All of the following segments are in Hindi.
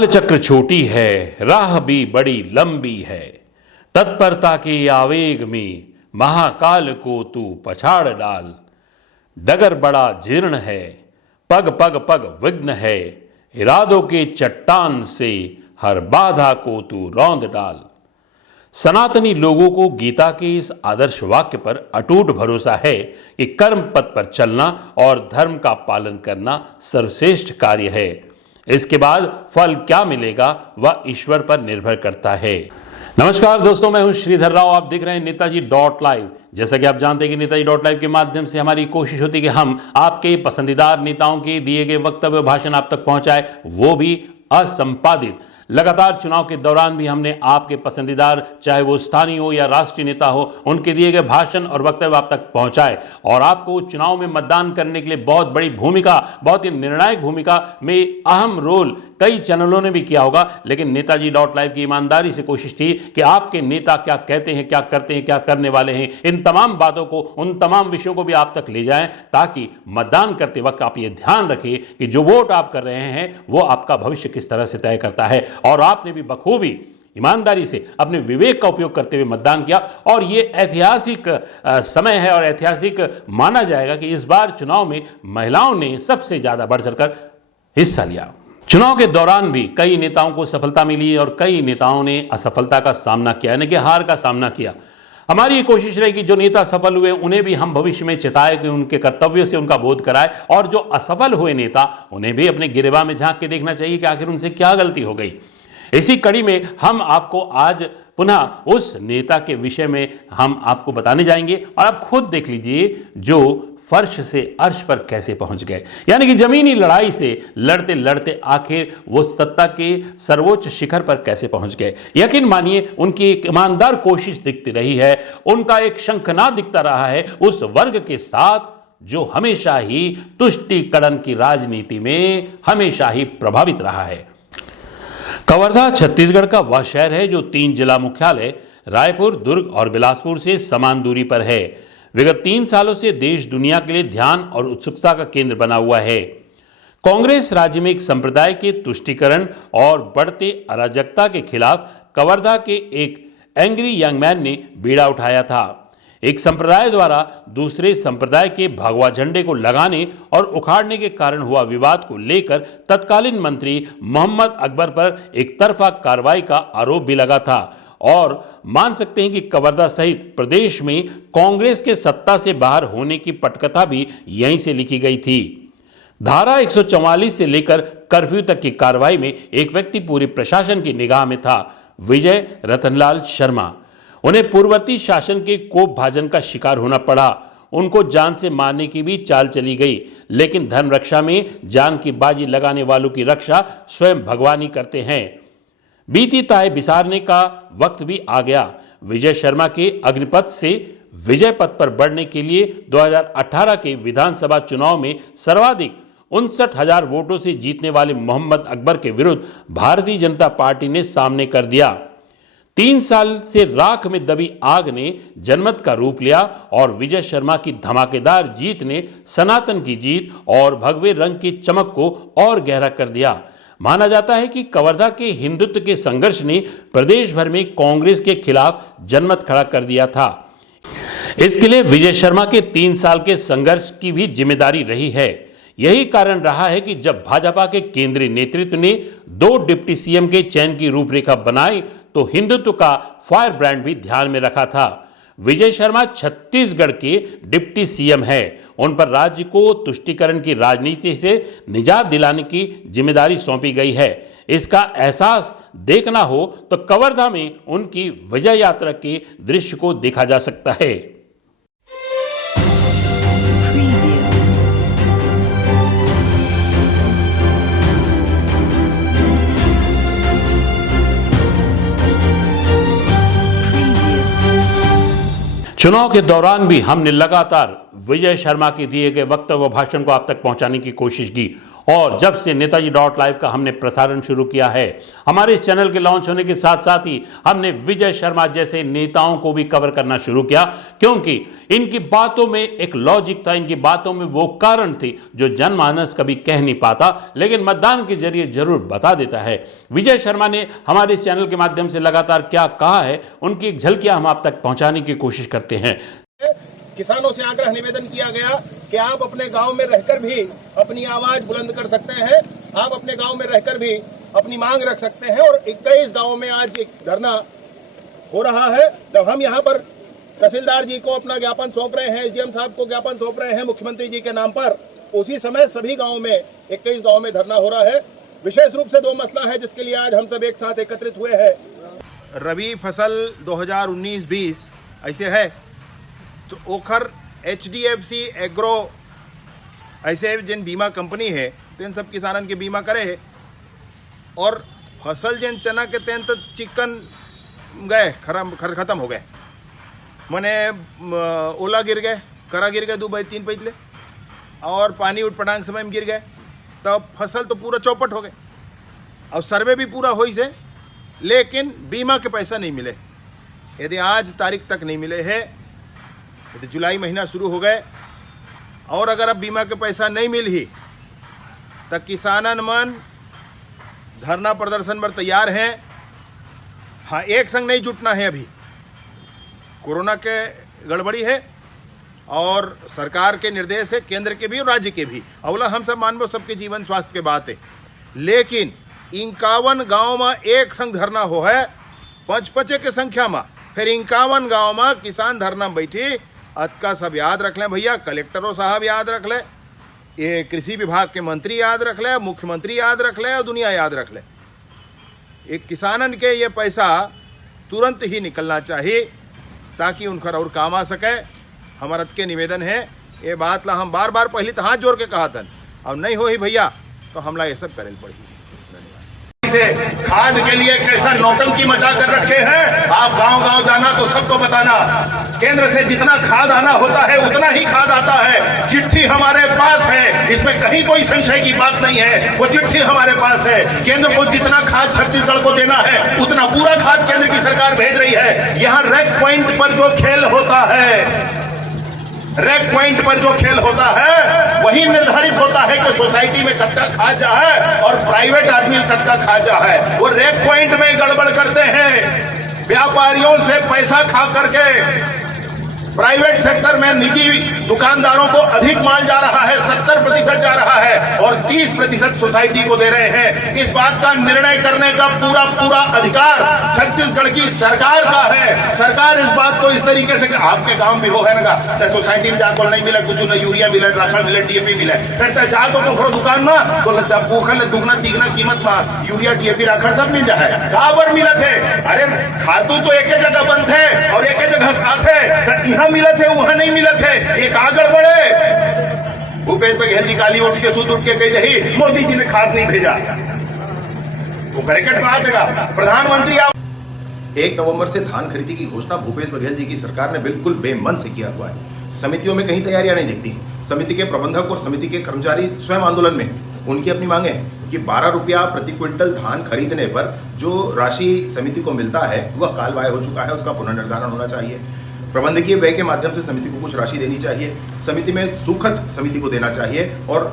काल चक्र छोटी है, राह भी बड़ी लंबी है। तत्परता के आवेग में महाकाल को तू पछाड़ डाल। डगर बड़ा जीर्ण है, पग पग पग विघ्न है। इरादों के चट्टान से हर बाधा को तू रौंद डाल। सनातनी लोगों को गीता के इस आदर्श वाक्य पर अटूट भरोसा है कि कर्म पथ पर चलना और धर्म का पालन करना सर्वश्रेष्ठ कार्य है। इसके बाद फल क्या मिलेगा वह ईश्वर पर निर्भर करता है। नमस्कार दोस्तों, मैं हूं श्रीधर राव। आप देख रहे हैं नेताजी .live। जैसा कि आप जानते हैं कि नेताजी .live के माध्यम से हमारी कोशिश होती है कि हम आपके पसंदीदा नेताओं के दिए गए वक्तव्य भाषण आप तक पहुंचाए, वो भी असंपादित। लगातार चुनाव के दौरान भी हमने आपके पसंदीदार, चाहे वो स्थानीय हो या राष्ट्रीय नेता हो, उनके दिए गए भाषण और वक्तव्य आप तक पहुंचाए और आपको चुनाव में मतदान करने के लिए बहुत बड़ी भूमिका, बहुत ही निर्णायक भूमिका में अहम रोल कई चैनलों ने भी किया होगा। लेकिन नेताजी .live की ईमानदारी से कोशिश थी कि आपके नेता क्या कहते हैं, क्या करते हैं, क्या करने वाले हैं, इन तमाम बातों को, उन तमाम विषयों को भी आप तक ले जाएं, ताकि मतदान करते वक्त आप ये ध्यान रखें कि जो वोट आप कर रहे हैं वो आपका भविष्य किस तरह से तय करता है। और आपने भी बखूबी ईमानदारी से अपने विवेक का उपयोग करते हुए मतदान किया और ये ऐतिहासिक समय है और ऐतिहासिक माना जाएगा कि इस बार चुनाव में महिलाओं ने सबसे ज्यादा बढ़ चढ़कर हिस्सा लिया। चुनाव के दौरान भी कई नेताओं को सफलता मिली और कई नेताओं ने असफलता का सामना किया, यानी कि हार का सामना किया। हमारी ये कोशिश रही कि जो नेता सफल हुए उन्हें भी हम भविष्य में चेताए, कि उनके कर्तव्य से उनका बोध कराए, और जो असफल हुए नेता उन्हें भी अपने गिरेबान में झांक के देखना चाहिए कि आखिर उनसे क्या गलती हो गई। इसी कड़ी में हम आपको आज पुनः उस नेता के विषय में हम आपको बताने जाएंगे और आप खुद देख लीजिए जो फर्श से अर्श पर कैसे पहुंच गए, यानी कि जमीनी लड़ाई से लड़ते लड़ते आखिर वो सत्ता के सर्वोच्च शिखर पर कैसे पहुंच गए। यकीन मानिए उनकी एक ईमानदार कोशिश दिखती रही है, उनका एक शंखनाद दिखता रहा है उस वर्ग के साथ जो हमेशा ही तुष्टीकरण की राजनीति में हमेशा ही प्रभावित रहा है। कवर्धा छत्तीसगढ़ का वह शहर है जो 3 जिला मुख्यालय रायपुर, दुर्ग और बिलासपुर से समान दूरी पर है। विगत 3 सालों से देश दुनिया के लिए ध्यान और उत्सुकता का केंद्र बना हुआ है। कांग्रेस राज्य में एक संप्रदाय के तुष्टीकरण और बढ़ते अराजकता के खिलाफ कवर्धा के एक एंग्री यंग मैन ने बीड़ा उठाया था। एक संप्रदाय द्वारा दूसरे संप्रदाय के भगवा झंडे को लगाने और उखाड़ने के कारण हुआ विवाद को लेकर तत्कालीन मंत्री मोहम्मद अकबर पर एक तरफा कार्रवाई का आरोप भी लगा था और मान सकते हैं कि कवर्धा सहित प्रदेश में कांग्रेस के सत्ता से बाहर होने की पटकथा भी यहीं से लिखी गई थी। धारा 144 से लेकर कर्फ्यू तक की कार्रवाई में एक व्यक्ति पूरे प्रशासन की निगाह में था, विजय रतनलाल शर्मा। उन्हें पूर्ववर्ती शासन के कोप भाजन का शिकार होना पड़ा। उनको जान से मारने की भी चाल चली गई, लेकिन धर्म रक्षा में जान की बाजी लगाने वालों की रक्षा स्वयं भगवान ही करते हैं। बीती ताय बिसारने का वक्त भी आ गया। विजय शर्मा के अग्निपथ से विजय पथ पर बढ़ने के लिए 2018 के विधानसभा चुनाव में सर्वाधिक 59,000 वोटों से जीतने वाले मोहम्मद अकबर के विरुद्ध भारतीय जनता पार्टी ने सामने कर दिया। 3 साल से राख में दबी आग ने जनमत का रूप लिया और विजय शर्मा की धमाकेदार जीत ने सनातन की जीत और भगवे रंग की चमक को और गहरा कर दिया। माना जाता है कि कवर्धा के हिंदुत्व के संघर्ष ने प्रदेश भर में कांग्रेस के खिलाफ जनमत खड़ा कर दिया था। इसके लिए विजय शर्मा के 3 साल के संघर्ष की भी जिम्मेदारी रही है। यही कारण रहा है कि जब भाजपा के केंद्रीय नेतृत्व ने 2 डिप्टी सीएम के चयन की रूपरेखा बनाई तो हिंदुत्व का फायर ब्रांड भी ध्यान में रखा था। विजय शर्मा छत्तीसगढ़ के डिप्टी सीएम है। उन पर राज्य को तुष्टीकरण की राजनीति से निजात दिलाने की जिम्मेदारी सौंपी गई है। इसका एहसास देखना हो तो कवर्धा में उनकी विजय यात्रा के दृश्य को देखा जा सकता है। चुनाव के दौरान भी हमने लगातार विजय शर्मा के दिए गए वक्तव्य भाषण को आप तक पहुंचाने की कोशिश की और जब से नेताजी .live का हमने प्रसारण शुरू किया है, हमारे इस चैनल के लॉन्च होने के साथ साथ ही हमने विजय शर्मा जैसे नेताओं को भी कवर करना शुरू किया, क्योंकि इनकी बातों में एक लॉजिक था, इनकी बातों में वो कारण थी जो जनमानस कभी कह नहीं पाता, लेकिन मतदान के जरिए जरूर बता देता है। विजय शर्मा ने हमारे इस चैनल के माध्यम से लगातार क्या कहा है, उनकी एक झलकियां हम आप तक पहुंचाने की कोशिश करते हैं। किसानों से आग्रह निवेदन किया गया कि आप अपने गांव में रहकर भी अपनी आवाज बुलंद कर सकते हैं, आप अपने गांव में रहकर भी अपनी मांग रख सकते हैं। और 21 गांव में आज एक धरना हो रहा है। जब हम यहां पर तहसीलदार जी को अपना ज्ञापन सौंप रहे हैं, एसडीएम साहब को ज्ञापन सौंप रहे हैं मुख्यमंत्री जी के नाम पर, उसी समय सभी गाँव में 21 गाँव में धरना हो रहा है। विशेष रूप से 2 मसला है जिसके लिए आज हम सब एक साथ एकत्रित हुए हैं। रबी फसल 2019-20 ऐसे है तो ओखर HDFC एग्रो ऐसे जिन बीमा कंपनी है तेन सब किसानन के बीमा करे है। और फसल जिन चना के तेन तो चिकन गए खत्म हो गए, मने ओला गिर गए, करा गिर गए 2-3 पैतले, और पानी उठपटांग समय में गिर गए, तब फसल तो पूरा चौपट हो गए। और सर्वे भी पूरा हो से, लेकिन बीमा के पैसा नहीं मिले। यदि आज तारीख तक नहीं मिले है, यदि जुलाई महीना शुरू हो गए और अगर अब बीमा के पैसा नहीं मिल ही, तो किसानन मन धरना प्रदर्शन पर तैयार हैं। हाँ, एक संग नहीं जुटना है, अभी कोरोना के गड़बड़ी है और सरकार के निर्देश है, केंद्र के भी और राज्य के भी। अवला हम सब मानबो सबके जीवन स्वास्थ्य के बात है, लेकिन 51 गांव में एक संग धरना हो है, 5-5 के संख्या में, फिर 51 गांव में किसान धरना में बैठी। अतका सब याद रख लें भैया, कलेक्टरों साहब याद रख ले, ये कृषि विभाग के मंत्री याद रख ले, मुख्यमंत्री याद रख ले और दुनिया याद रख ले। एक किसानन के ये पैसा तुरंत ही निकलना चाहिए ताकि उनका और काम आ सके। हमारा के निवेदन है, ये बात ला हम बार बार पहले तो हाथ जोड़ के कहा था, अब नहीं हो ही भैया तो हमला ये सब करे पड़ी। खाद के लिए कैसा नौटंकी मचा कर रखे हैं। आप गांव-गांव जाना तो सबको बताना, केंद्र से जितना खाद आना होता है उतना ही खाद आता है। चिट्ठी हमारे पास है, इसमें कहीं कोई संशय की बात नहीं है, वो चिट्ठी हमारे पास है। केंद्र को जितना खाद छत्तीसगढ़ को देना है उतना पूरा खाद केंद्र की सरकार भेज रही है। यहाँ रेक पॉइंट पर जो खेल होता है, रेक पॉइंट पर जो खेल होता है वही निर्धारित होता है कि सोसाइटी में कब तक खा जा है और प्राइवेट आदमी कब तक खा जा है। वो रेक पॉइंट में गड़बड़ करते हैं, व्यापारियों से पैसा खा करके प्राइवेट सेक्टर में निजी दुकानदारों को अधिक माल जा रहा है, 70% जा रहा है और 30% सोसाइटी को दे रहे हैं। इस बात का निर्णय करने का पूरा अधिकार छत्तीसगढ़ की सरकार का है। सरकार इस बात को इस तरीके से, आपके गांव भी हो है ना, तो सोसाइटी में जाकर नहीं मिले कुछ, न यूरिया मिले, राखड़ मिले, DAP मिले, फिर जा तो दुकान में तो पोखर दुगना तिगना कीमत में यूरिया DAP राखड़ सब मिल जाए। बराबर मिलत है। अरे खातू तो एक जगह बंद है और एक जगह साथ है, मिलत है वहां नहीं मिलत है, एक आगड़ बढ़े। भूपेश बघेल जी काली उठ के सुध उठ के कही रही मोदी जी ने खाद नहीं भेजा, वो करेक्ट बात है। प्रधानमंत्री 1 नवंबर से धान खरीदी की घोषणा भूपेश बघेल जी की सरकार ने बिल्कुल बेमन से किया हुआ है। समितियों में कहीं तैयारियां नहीं दिखती। समिति के प्रबंधक और समिति के कर्मचारी स्वयं आंदोलन में। उनकी अपनी मांगे कि 12 रुपया प्रति क्विंटल धान खरीदने पर जो राशि समिति को मिलता है वह कालबाह्य हो चुका है, उसका पुनर्निर्धारण होना चाहिए। प्रबंधकीय व्यय के माध्यम से समिति को कुछ राशि देनी चाहिए, समिति में सूखत समिति को देना चाहिए और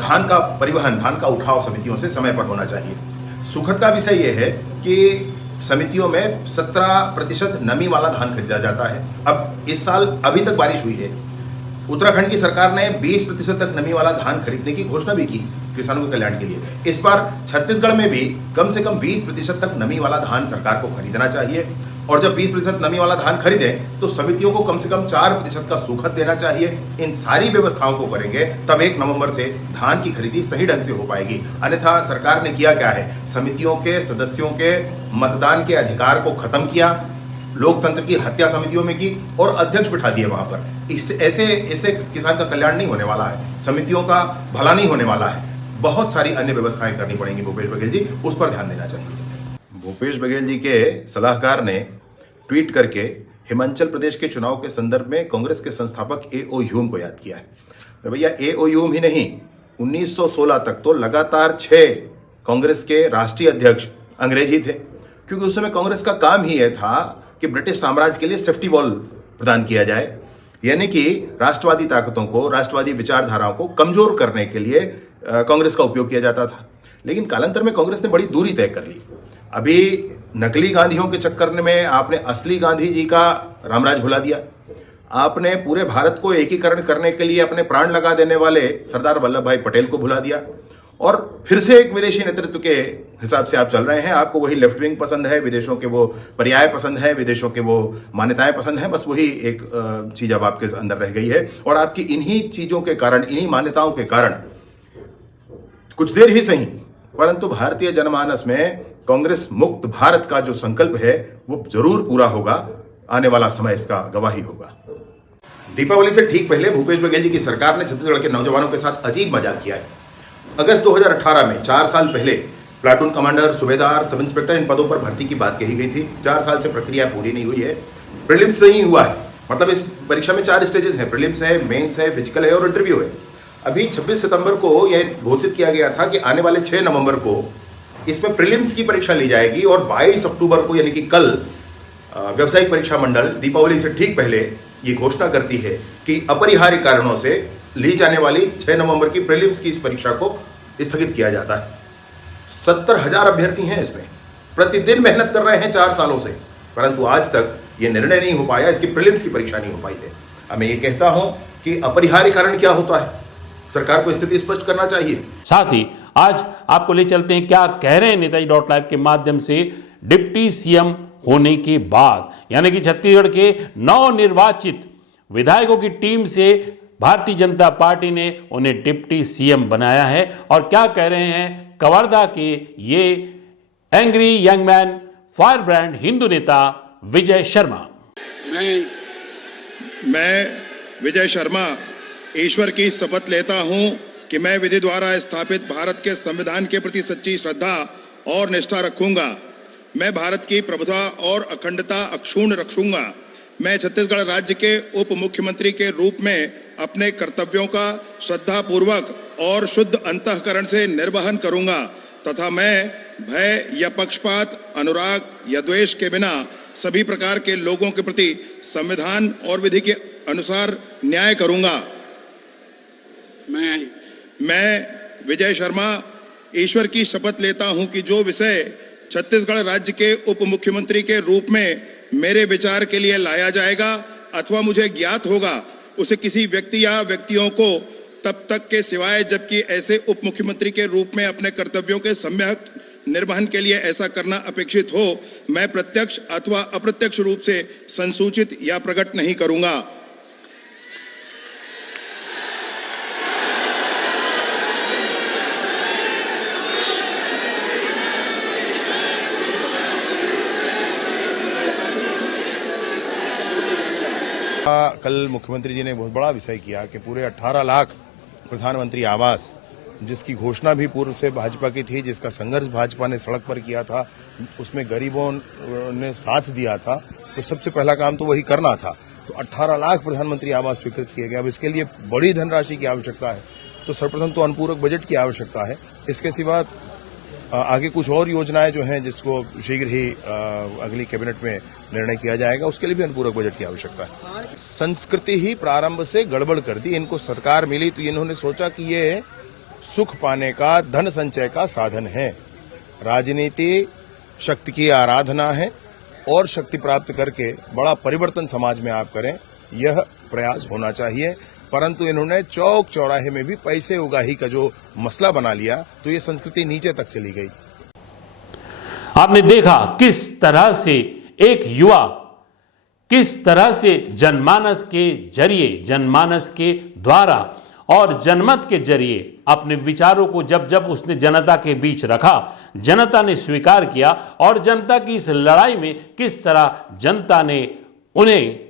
धान का परिवहन, धान का उठाव समितियों से समय पर होना चाहिए। सुखद का विषय यह है कि समितियों में 17% नमी वाला धान खरीदा जाता है। अब इस साल अभी तक बारिश हुई है, उत्तराखंड की सरकार ने 20% तक नमी वाला धान खरीदने की घोषणा भी की किसानों के कल्याण के लिए। इस बार छत्तीसगढ़ में भी कम से कम 20% तक नमी वाला धान सरकार को खरीदना चाहिए और जब 20% नमी वाला धान खरीदे तो समितियों को कम से कम 4% का सूखत देना चाहिए। इन सारी व्यवस्थाओं को करेंगे तब 1 नवंबर से धान की खरीदी सही ढंग से हो पाएगी। अन्यथा सरकार ने किया क्या है, समितियों के सदस्यों के मतदान के अधिकार को खत्म किया, लोकतंत्र की हत्या समितियों में की और अध्यक्ष बिठा दिए वहां पर। ऐसे किसान का कल्याण नहीं होने वाला है, समितियों का भला नहीं होने वाला है। बहुत सारी अन्य व्यवस्थाएं करनी पड़ेंगी भूपेश बघेल जी, उस पर ध्यान देना चाहिए। भूपेश बघेल जी के सलाहकार ने ट्वीट करके हिमाचल प्रदेश के चुनाव के संदर्भ में कांग्रेस के संस्थापक A.O. ह्यूम को याद किया है। तो भैया A.O. ह्यूम ही नहीं, 1916 तक तो लगातार 6 कांग्रेस के राष्ट्रीय अध्यक्ष अंग्रेज ही थे, क्योंकि उस समय कांग्रेस का काम ही यह था कि ब्रिटिश साम्राज्य के लिए सेफ्टी वॉल प्रदान किया जाए, यानी कि राष्ट्रवादी ताकतों को, राष्ट्रवादी विचारधाराओं को कमजोर करने के लिए कांग्रेस का उपयोग किया जाता था। लेकिन कालांतर में कांग्रेस ने बड़ी दूरी तय कर ली। अभी नकली गांधियों के चक्कर में आपने असली गांधी जी का रामराज भुला दिया। आपने पूरे भारत को एकीकरण करने के लिए अपने प्राण लगा देने वाले सरदार वल्लभ भाई पटेल को भुला दिया, और फिर से एक विदेशी नेतृत्व के हिसाब से आप चल रहे हैं। आपको वही लेफ्ट विंग पसंद है, विदेशों के वो पर्याय पसंद है, विदेशों के वो मान्यताएं पसंद है। बस वही एक चीज अब आपके अंदर रह गई है, और आपकी इन्हीं चीजों के कारण, इन्हीं मान्यताओं के कारण कुछ देर ही सही, परंतु भारतीय जनमानस में कांग्रेस मुक्त भारत का जो संकल्प है वो जरूर पूरा होगा। आने वाला समय इसका गवाही होगा। दीपावली से ठीक पहले भूपेश बघेल जी की सरकार ने छत्तीसगढ़ के नौजवानों के साथ अजीब मजाक किया है। अगस्त 2018 में 4 साल पहले प्लाटून कमांडर, सूबेदार, सब इंस्पेक्टर इन पदों पर भर्ती की बात कही गई थी। 4 साल से प्रक्रिया पूरी नहीं हुई है, प्रीलिम्स नहीं हुआ है। मतलब इस परीक्षा में 4 स्टेजेस हैं, प्रीलिम्स है, मेंस है, फिजिकल है और इंटरव्यू है। अभी 26 सितंबर को यह घोषित किया गया था कि आने वाले 6 नवंबर को इसमें प्रीलिम्स की परीक्षा ली जाएगी, और 22 अक्टूबर को यानी कि कल व्यावसायिक परीक्षा मंडल दीपावली से ठीक पहले ये घोषणा करती है कि अपरिहार्य कारणों से ली जाने वाली 6 नवंबर की प्रीलिम्स की इस परीक्षा को स्थगित किया जाता है। 70,000 अभ्यर्थी हैं इसमें, प्रतिदिन मेहनत कर रहे हैं 4 सालों से, परंतु आज तक ये निर्णय नहीं हो पाया, इसकी प्रीलिम्स की परीक्षा नहीं हो पाई है। अब मैं ये कहता हूं कि अपरिहार्य कारण क्या होता है, सरकार को स्थिति स्पष्ट करना चाहिए। साथ ही आज आपको ले चलते हैं क्या कह रहे हैं नेताजी .live के माध्यम से डिप्टी सीएम होने के बाद, यानी कि छत्तीसगढ़ के नवनिर्वाचित विधायकों की टीम से भारतीय जनता पार्टी ने उन्हें डिप्टी सीएम बनाया है। और क्या कह रहे हैं कवर्धा के ये angry young man, fire brand Hindu नेता विजय शर्मा। मैं विजय शर्मा ईश्वर की शपथ लेता हूं कि मैं विधि द्वारा स्थापित भारत के संविधान के प्रति सच्ची श्रद्धा और निष्ठा रखूंगा। मैं भारत की प्रभुता और अखंडता अक्षुण्ण रखूंगा। मैं छत्तीसगढ़ राज्य के उप मुख्यमंत्री के रूप में अपने कर्तव्यों का श्रद्धापूर्वक और शुद्ध अंतःकरण से निर्वहन करूंगा तथा मैं भय या पक्षपात, अनुराग या द्वेष के बिना सभी प्रकार के लोगों के प्रति संविधान और विधि के अनुसार न्याय करूंगा। मैं विजय शर्मा ईश्वर की शपथ लेता हूं कि जो विषय छत्तीसगढ़ राज्य के उप मुख्यमंत्री के रूप में मेरे विचार के लिए लाया जाएगा अथवा मुझे ज्ञात होगा, उसे किसी व्यक्ति या व्यक्तियों को तब तक के सिवाय जबकि ऐसे उप मुख्यमंत्री के रूप में अपने कर्तव्यों के सम्यक निर्वहन के लिए ऐसा करना अपेक्षित हो, मैं प्रत्यक्ष अथवा अप्रत्यक्ष रूप से संसूचित या प्रकट नहीं करूंगा। कल मुख्यमंत्री जी ने बहुत बड़ा विषय किया कि पूरे 18 लाख प्रधानमंत्री आवास, जिसकी घोषणा भी पूर्व से भाजपा की थी, जिसका संघर्ष भाजपा ने सड़क पर किया था, उसमें गरीबों ने साथ दिया था, तो सबसे पहला काम तो वही करना था। तो 18 लाख प्रधानमंत्री आवास स्वीकृत किए गए। अब इसके लिए बड़ी धनराशि की आवश्यकता है, तो सर्वप्रथम तो अनुपूरक बजट की आवश्यकता है। इसके सिवा आगे कुछ और योजनाएं जो हैं जिसको शीघ्र ही अगली कैबिनेट में निर्णय किया जाएगा, उसके लिए भी अनुपूरक बजट की आवश्यकता है। संस्कृति ही प्रारंभ से गड़बड़ कर दी। इनको सरकार मिली तो इन्होंने सोचा कि ये सुख पाने का, धन संचय का साधन है। राजनीति शक्ति की आराधना है और शक्ति प्राप्त करके बड़ा परिवर्तन समाज में आप करें, यह प्रयास होना चाहिए। परंतु इन्होंने चौक चौराहे में भी पैसे उगाही का जो मसला बना लिया, तो ये संस्कृति नीचे तक चली गई। आपने देखा किस तरह से एक युवा किस तरह से जनमानस के जरिए, जनमानस के द्वारा और जनमत के जरिए अपने विचारों को जब जब उसने जनता के बीच रखा, जनता ने स्वीकार किया। और जनता की इस लड़ाई में किस तरह जनता ने उन्हें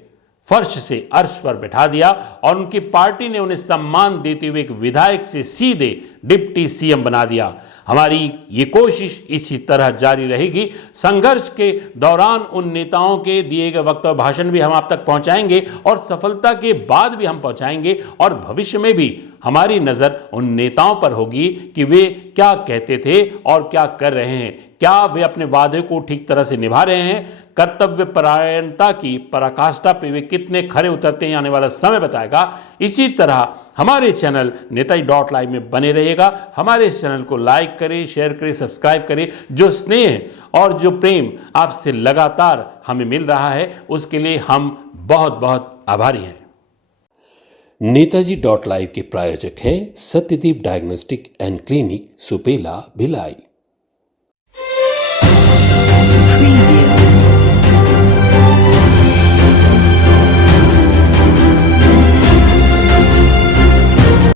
फर्श से अर्श पर बैठा दिया और उनकी पार्टी ने उन्हें सम्मान देते हुए एक विधायक से सीधे डिप्टी सीएम बना दिया। हमारी ये कोशिश इसी तरह जारी रहेगी। संघर्ष के दौरान उन नेताओं के दिए गए वक्तव्य, भाषण भी हम आप तक पहुंचाएंगे और सफलता के बाद भी हम पहुंचाएंगे और भविष्य में भी हमारी नजर उन नेताओं पर होगी कि वे क्या कहते थे और क्या कर रहे हैं, क्या वे अपने वादे को ठीक तरह से निभा रहे हैं, कर्तव्य परायणता की पराकाष्ठा पे वे कितने खरे उतरते हैं, आने वाला समय बताएगा। इसी तरह हमारे चैनल नेताजी.live में बने रहिएगा। हमारे इस चैनल को लाइक करें, शेयर करें, सब्सक्राइब करें। जो स्नेह और जो प्रेम आपसे लगातार हमें मिल रहा है उसके लिए हम बहुत बहुत आभारी हैं। नेताजी.live के प्रायोजक हैं Satyadeep diagnostic and clinic, Supela, Bhilai.